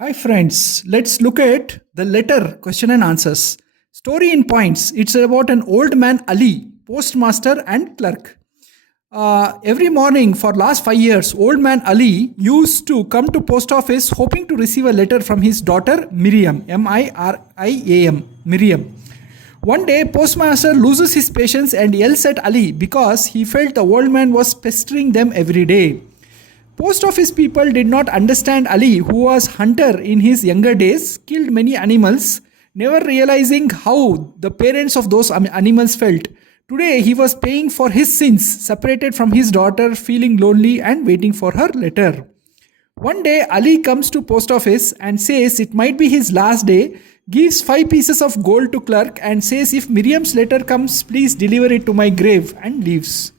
Hi friends, let's look at the letter question and answers. Story in points. It's about an old man Ali, postmaster and clerk. Every morning for last 5 years, old man Ali used to come to post office hoping to receive a letter from his daughter Miriam, Miriam, Miriam. One day, postmaster loses his patience and yells at Ali because he felt the old man was pestering them every day. Post office people did not understand Ali, who was hunter in his younger days, killed many animals, never realizing how the parents of those animals felt. Today he was paying for his sins, separated from his daughter, feeling lonely and waiting for her letter. One day Ali comes to post office and says it might be his last day, gives 5 pieces of gold to clerk and says if Miriam's letter comes, please deliver it to my grave, and leaves.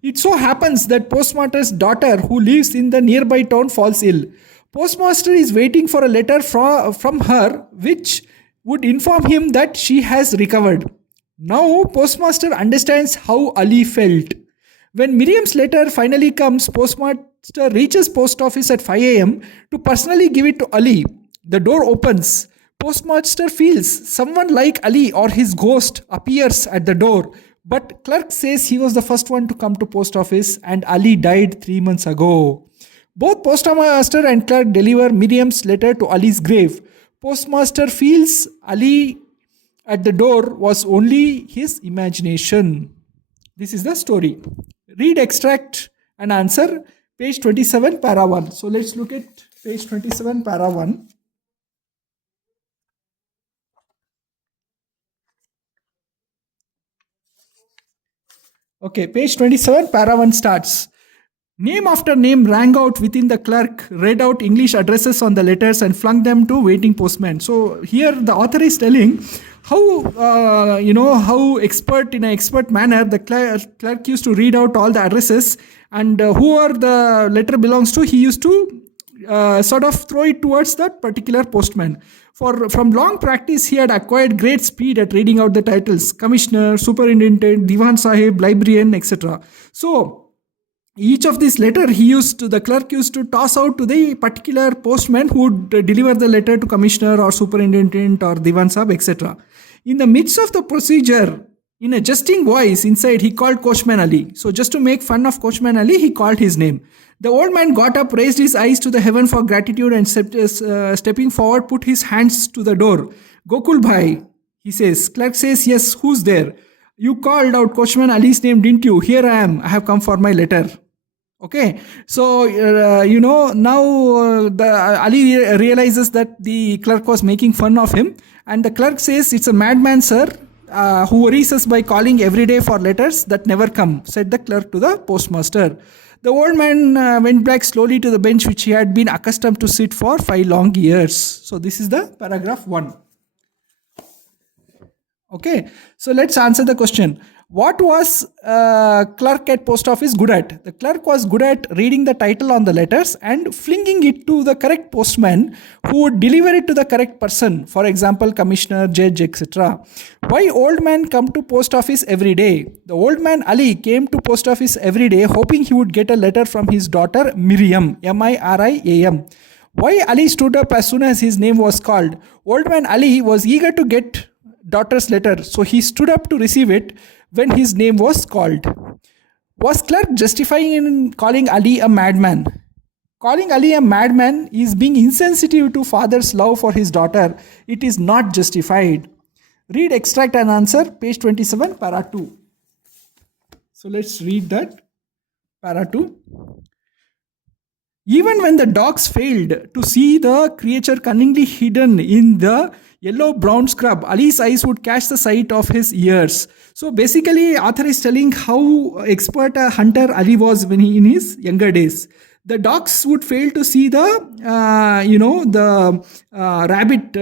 It so happens that postmaster's daughter, who lives in the nearby town, falls ill. Postmaster is waiting for a letter from her which would inform him that she has recovered. Now, postmaster understands how Ali felt. When Miriam's letter finally comes, postmaster reaches post office at 5 a.m. to personally give it to Ali. The door opens. Postmaster feels someone like Ali or his ghost appears at the door. But clerk says he was the first one to come to post office and Ali died 3 months ago. Both postmaster and clerk deliver Miriam's letter to Ali's grave. Postmaster feels Ali at the door was only his imagination. This is the story. Read extract and answer page 27 para 1. So let's look at page 27 para 1. Okay, page 27 para 1 starts. Name after name rang out within the clerk, read out English addresses on the letters and flung them to waiting postmen. So here the author is telling how, how expert in an expert manner the clerk used to read out all the addresses and whoever the letter belongs to, he used to sort of throw it towards that particular postman. From long practice, he had acquired great speed at reading out the titles: commissioner, superintendent, divan sahib, librarian, etc. So each of these letter the clerk used to toss out to the particular postman who would deliver the letter to commissioner or superintendent or divan sahib, etc. In the midst of the procedure, in a jesting voice inside, he called Coachman Ali. So just to make fun of Coachman Ali, he called his name. The old man got up, raised his eyes to the heaven for gratitude and stepping forward, put his hands to the door. Gokul Bhai, he says. Clerk says, yes, who's there? You called out Coachman Ali's name, didn't you? Here I am. I have come for my letter. Okay, so now Ali realizes that the clerk was making fun of him, and the clerk says, it's a madman, sir, who worries us by calling every day for letters that never come, said the clerk to the postmaster. The old man went back slowly to the bench which he had been accustomed to sit for 5 long years. So this is the paragraph 1. Okay, so let's answer the question. What was clerk at post office good at? The clerk was good at reading the title on the letters and flinging it to the correct postman who would deliver it to the correct person. For example, commissioner, judge, etc. Why old man come to post office every day? The old man Ali came to post office every day hoping he would get a letter from his daughter Miriam, Miriam. Why Ali stood up as soon as his name was called? Old man Ali was eager to get daughter's letter, so he stood up to receive it when his name was called. Was clerk justifying in calling Ali a madman? Calling Ali a madman is being insensitive to father's love for his daughter. It is not justified. Read extract and answer, page 27, para 2. So let's read that. Para 2. Even when the dogs failed to see the creature cunningly hidden in the yellow-brown scrub, Ali's eyes would catch the sight of his ears. So basically, author is telling how expert a hunter Ali was when he in his younger days. The dogs would fail to see the rabbit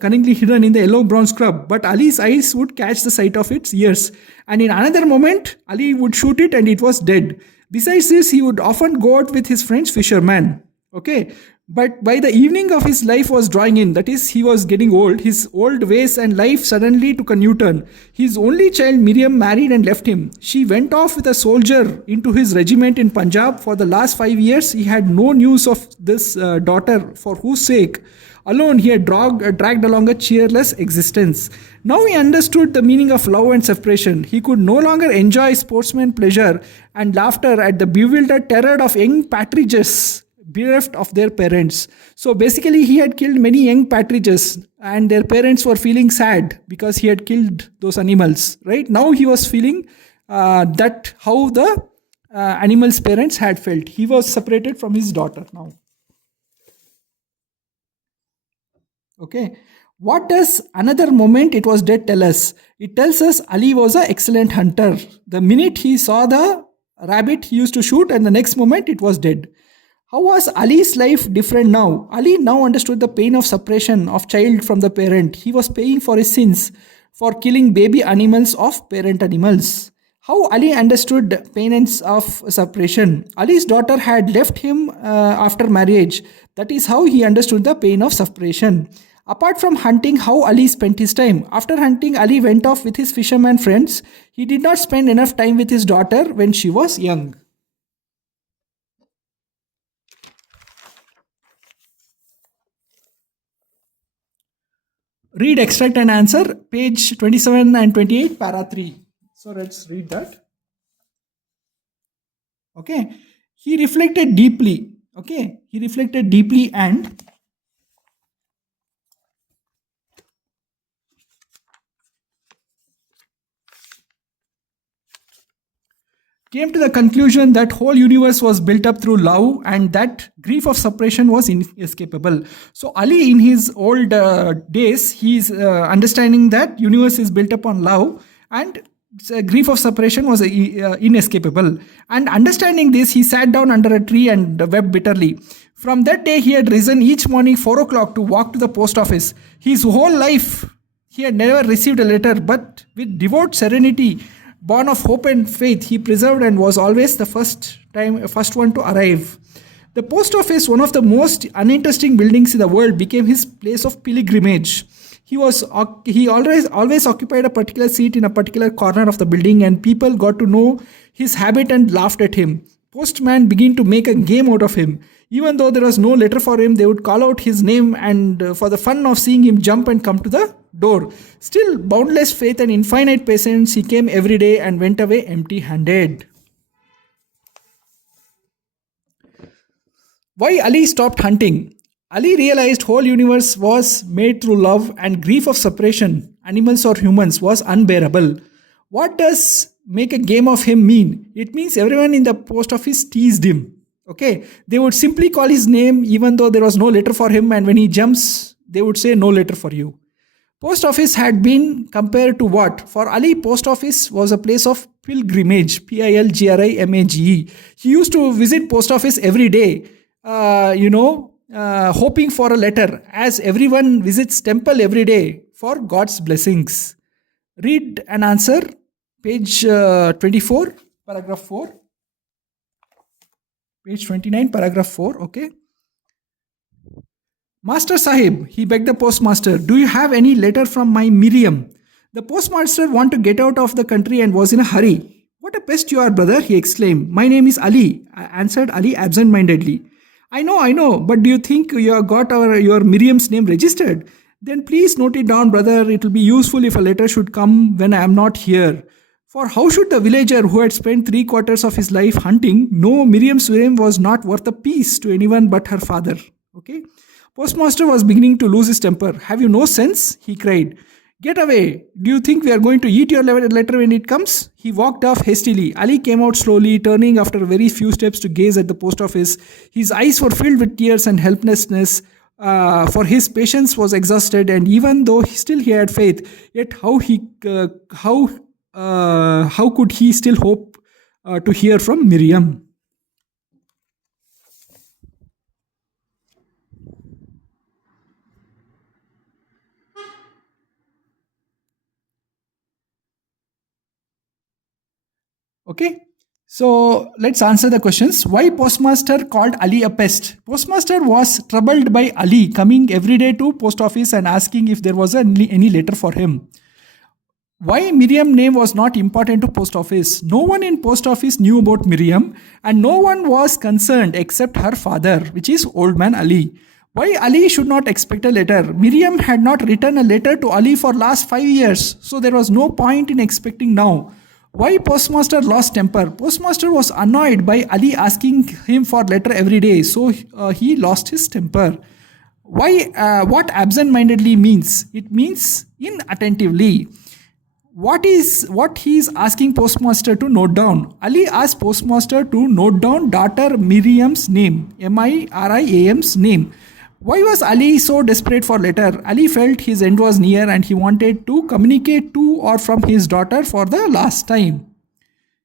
cunningly hidden in the yellow-brown scrub, but Ali's eyes would catch the sight of its ears. And in another moment, Ali would shoot it and it was dead. Besides this, he would often go out with his friends fishermen. Okay, but by the evening of his life was drawing in, that is, he was getting old, his old ways and life suddenly took a new turn. His only child Miriam married and left him. She went off with a soldier into his regiment in Punjab. For the last 5 years he had no news of this daughter, for whose sake alone he had dragged along a cheerless existence. Now he understood the meaning of love and separation. He could no longer enjoy sportsman pleasure and laughter at the bewildered terror of young partridges bereft of their parents. So basically, he had killed many young partridges, and their parents were feeling sad because he had killed those animals. Right now, he was feeling that how the animals' parents had felt. He was separated from his daughter now. Okay. What does another moment it was dead tell us? It tells us Ali was an excellent hunter. The minute he saw the rabbit, he used to shoot, and the next moment it was dead. How was Ali's life different now? Ali now understood the pain of separation of child from the parent. He was paying for his sins for killing baby animals of parent animals. How Ali understood pains of separation. Ali's daughter had left him after marriage. That is how he understood the pain of separation. Apart from hunting, how Ali spent his time. After hunting, Ali went off with his fisherman friends. He did not spend enough time with his daughter when she was young. Read extract and answer, page 27 and 28, para 3. So let's read that. Okay. He reflected deeply. Okay. He reflected deeply and came to the conclusion that whole universe was built up through love and that grief of separation was inescapable. So Ali in his old days, he is understanding that universe is built upon love and grief of separation was inescapable. And understanding this, he sat down under a tree and wept bitterly. From that day, he had risen each morning 4 o'clock to walk to the post office. His whole life, he had never received a letter, but with devout serenity, born of hope and faith, he preserved and was always the first one to arrive. The post office, one of the most uninteresting buildings in the world, became his place of pilgrimage. He always occupied a particular seat in a particular corner of the building, and people got to know his habit and laughed at him. Postman began to make a game out of him. Even though there was no letter for him, they would call out his name and for the fun of seeing him jump and come to the door. Still, boundless faith and infinite patience, he came every day and went away empty handed. Why Ali stopped hunting? Ali realized whole universe was made through love and grief of separation, animals or humans, was unbearable. What does make a game of him mean? It means everyone in the post office teased him. Okay, they would simply call his name even though there was no letter for him, and when he jumps, they would say no letter for you. Post office had been compared to what? For Ali, post office was a place of pilgrimage, Pilgrimage. He used to visit post office every day, hoping for a letter, as everyone visits temple every day for God's blessings. Read and answer, page 24, paragraph 4. Page 29, paragraph 4, okay. Master Sahib, he begged the postmaster, do you have any letter from my Miriam? The postmaster wanted to get out of the country and was in a hurry. What a pest you are, brother, he exclaimed. My name is Ali, answered Ali absent-mindedly. I know, but do you think you have got your Miriam's name registered? Then please note it down, brother. It will be useful if a letter should come when I am not here. For how should the villager who had spent 3 quarters of his life hunting know Miriam's name was not worth a piece to anyone but her father? Okay. Postmaster was beginning to lose his temper. Have you no sense? He cried. Get away. Do you think we are going to eat your letter when it comes? He walked off hastily. Ali came out slowly, turning after a very few steps to gaze at the post office. His eyes were filled with tears and helplessness, for his patience was exhausted, and even though he had faith, yet how could he still hope to hear from Miriam? Okay. So let's answer the questions. Why postmaster called Ali a pest? Postmaster was troubled by Ali coming every day to post office and asking if there was any letter for him. Why Miriam name was not important to post office? No one in post office knew about Miriam and no one was concerned except her father, which is old man Ali. Why Ali should not expect a letter? Miriam had not written a letter to Ali for last 5 years, so there was no point in expecting now. Why postmaster lost temper? Postmaster was annoyed by Ali asking him for letter every day, so he lost his temper. Why? What absent-mindedly means? It means inattentively. What he is asking postmaster to note down? Ali asked postmaster to note down daughter Miriam's name, Miriam's name. Why was Ali so desperate for letter? Ali felt his end was near and he wanted to communicate to or from his daughter for the last time.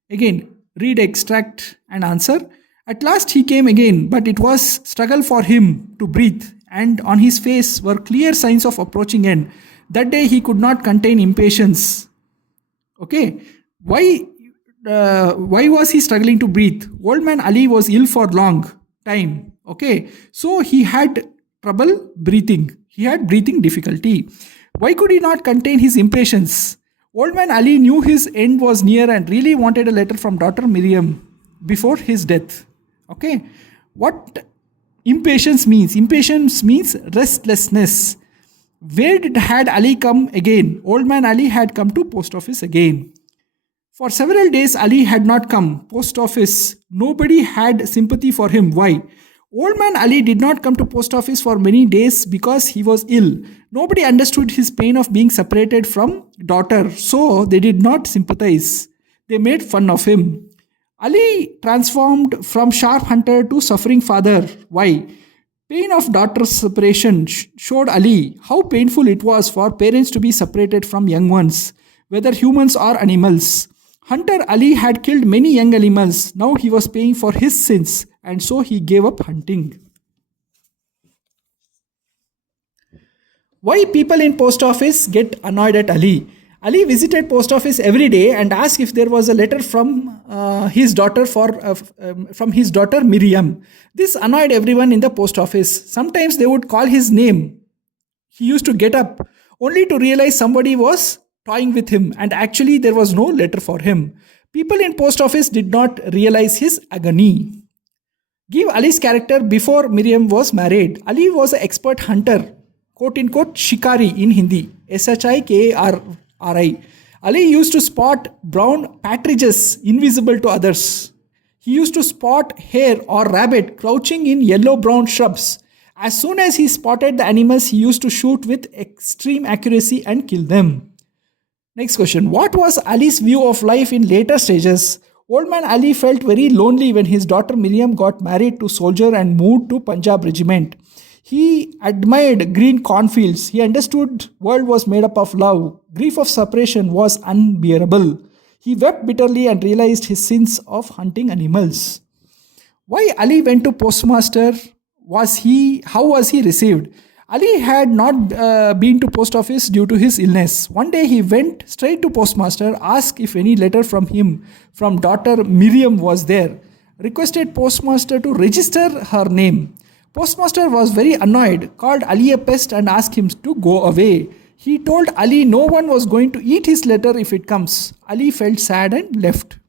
Again, read, extract and answer. At last he came again, but it was struggle for him to breathe, and on his face were clear signs of approaching end. That day he could not contain impatience. Okay, why was he struggling to breathe? Old man Ali was ill for long time. Okay, so he had trouble breathing. He had breathing difficulty. Why could he not contain his impatience? Old man Ali knew his end was near and really wanted a letter from daughter Miriam before his death. Okay, what impatience means? Impatience means restlessness. Where had Ali come again? Old man Ali had come to post office again. For several days Ali had not come. Post office. Nobody had sympathy for him. Why? Old man Ali did not come to post office for many days because he was ill. Nobody understood his pain of being separated from daughter, so they did not sympathize. They made fun of him. Ali transformed from sharp hunter to suffering father. Why? Pain of daughter's separation showed Ali how painful it was for parents to be separated from young ones, whether humans or animals. Hunter Ali had killed many young animals. Now he was paying for his sins, and so he gave up hunting. Why people in post office get annoyed at Ali? Ali visited post office every day and asked if there was a letter from his daughter from his daughter Miriam. This annoyed everyone in the post office. Sometimes they would call his name. He used to get up only to realize somebody was toying with him and actually there was no letter for him. People in post office did not realize his agony. Give Ali's character before Miriam was married. Ali was an expert hunter, quote unquote shikari in Hindi, Shikari. Ali used to spot brown partridges invisible to others. He used to spot hare or rabbit crouching in yellow-brown shrubs. As soon as he spotted the animals, he used to shoot with extreme accuracy and kill them. Next question. What was Ali's view of life in later stages? Old man Ali felt very lonely when his daughter Miriam got married to soldier and moved to Punjab regiment. He admired green cornfields. He understood world was made up of love. Grief of separation was unbearable. He wept bitterly and realized his sins of hunting animals. Why Ali went to postmaster? How was he received? Ali had not been to post office due to his illness. One day he went straight to postmaster, asked if any letter from him from daughter Miriam was there, requested postmaster to register her name. Postmaster was very annoyed, called Ali a pest and asked him to go away. He told Ali no one was going to eat his letter if it comes. Ali felt sad and left.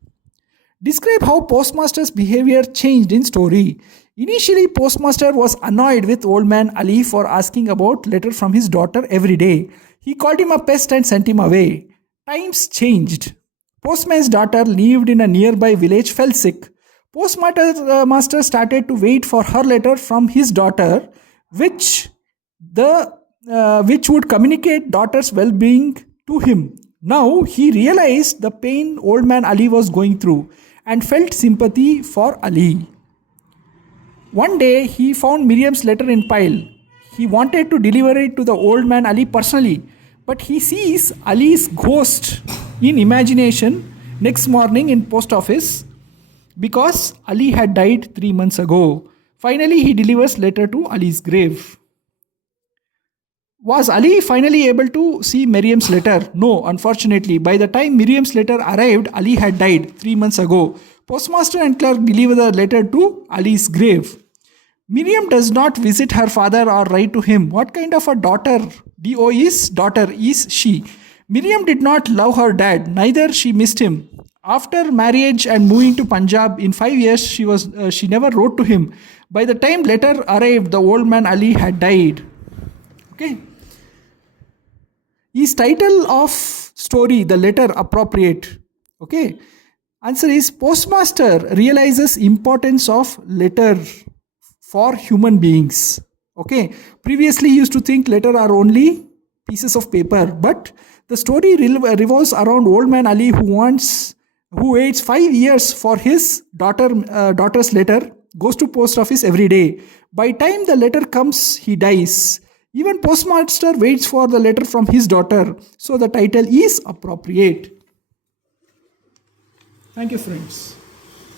Describe how postmaster's behavior changed in story. Initially, postmaster was annoyed with old man Ali for asking about letter from his daughter every day. He called him a pest and sent him away. Times changed. Postman's daughter lived in a nearby village, fell sick. Postmaster started to wait for her letter from his daughter, which would communicate daughter's well-being to him. Now he realized the pain old man Ali was going through and felt sympathy for Ali. One day he found Miriam's letter in pile. He wanted to deliver it to the old man Ali personally, but he sees Ali's ghost in imagination next morning in post office because Ali had died 3 months ago. Finally he delivers letter to Ali's grave. Was Ali finally able to see Miriam's letter? No, unfortunately. By the time Miriam's letter arrived, Ali had died 3 months ago. Postmaster and clerk deliver the letter to Ali's grave. Miriam does not visit her father or write to him. What kind of a daughter? D-O is daughter is she. Miriam did not love her dad, neither she missed him. After marriage and moving to Punjab in 5 years, she never wrote to him. By the time letter arrived, the old man Ali had died. Okay. Is title of story the letter appropriate? Okay. Answer is postmaster realizes importance of letter for human beings. Okay. Previously used to think letter are only pieces of paper, but the story revolves around old man Ali who waits 5 years for his daughter's letter, goes to post office every day. By time the letter comes, he dies. Even postmaster waits for the letter from his daughter. So the title is appropriate. Thank you, friends.